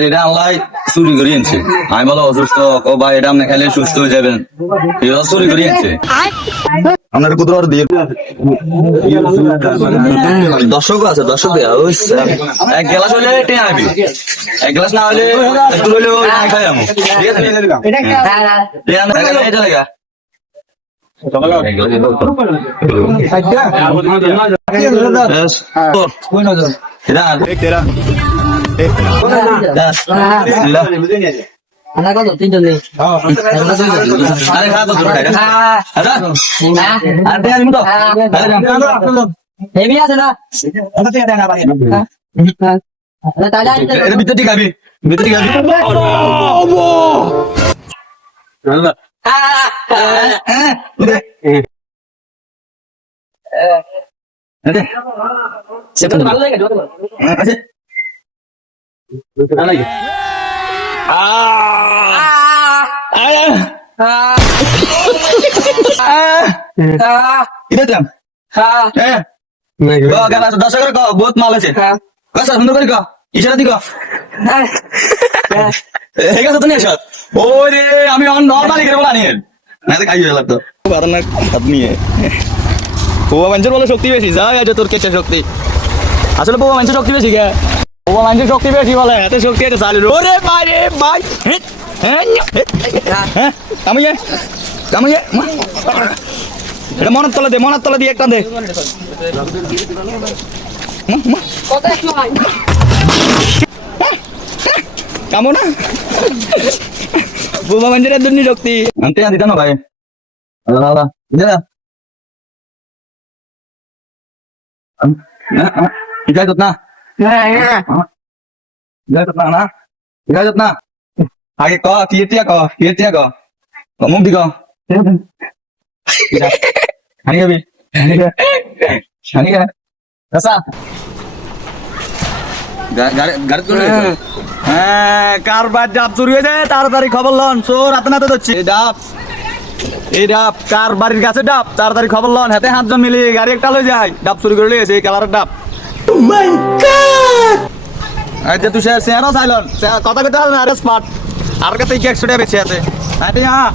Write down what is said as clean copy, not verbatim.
এটা আল্লাহ চুরি করে আনছে। আমি বলো অসুস্থ, ও ভাই এটা আপনি খাইলে সুস্থ হয়ে যাবেন, এটা চুরি করে আনছে। আপনার কত আর দিয়ে দর্শক আছে, দর্শক ওই এক গ্লাস হলে টেনে আনবি, এক গ্লাস না হলে একটু হলেও খাই আমি, ঠিক আছে? এটা লাগা ভিতরে খাবি, ভিতরে খাবি দর্শকের বহুত মাল আছে, সুন্দর করে ইশারা দি ঠিক আছে তুমি এসব ওই রে আমি নর্মালি করে বলা নিয়ে না খাই লাগতো হাত নিয়ে বউয়া মানুষের বলে শক্তি বেশি, যাই আছে তোর কেটে শক্তি, আসলে বউয়া মানুষের শক্তি বেশি গে, বউয়া মানুষের শক্তি বেশি বলে এত শক্তি এটা চালু ওরে ভাই রে ভাই কামিয়ে কামিয়ে এটা মনের তলা দিয়ে একটা দে কামো না বউয়া মানুষের দুর্নি শক্তি আনতে দিতা না ভাই আল্লাহ Hidayat na. Hidayat na. Hidayat na. Ayo ko, kiyetiya ko. Ngomong di ko. Hani gabi. Hani ga. Rasa. গাড়ি চুরি হয়েছে। হ্যাঁ কারবার ডাব চুরি হয়েছে, তাড়াতাড়ি খবর লন, চোর হাতে নাতে ধরছি। এই ডাব কার বাড়ির কাছে ডাব, তাড়াতাড়ি খবর লন, হাতে 5 জন মিলিয়ে গাড়ি একটা লয়ে যায়, ডাব চুরি করে লিয়েছে এই কালারের ডাব। আচ্ছা তুই শেয়ারও চাইলন কথা কইতে হবে না, স্মার্ট আর কাছে 100 টাকা বেশি আছে। হ্যাঁ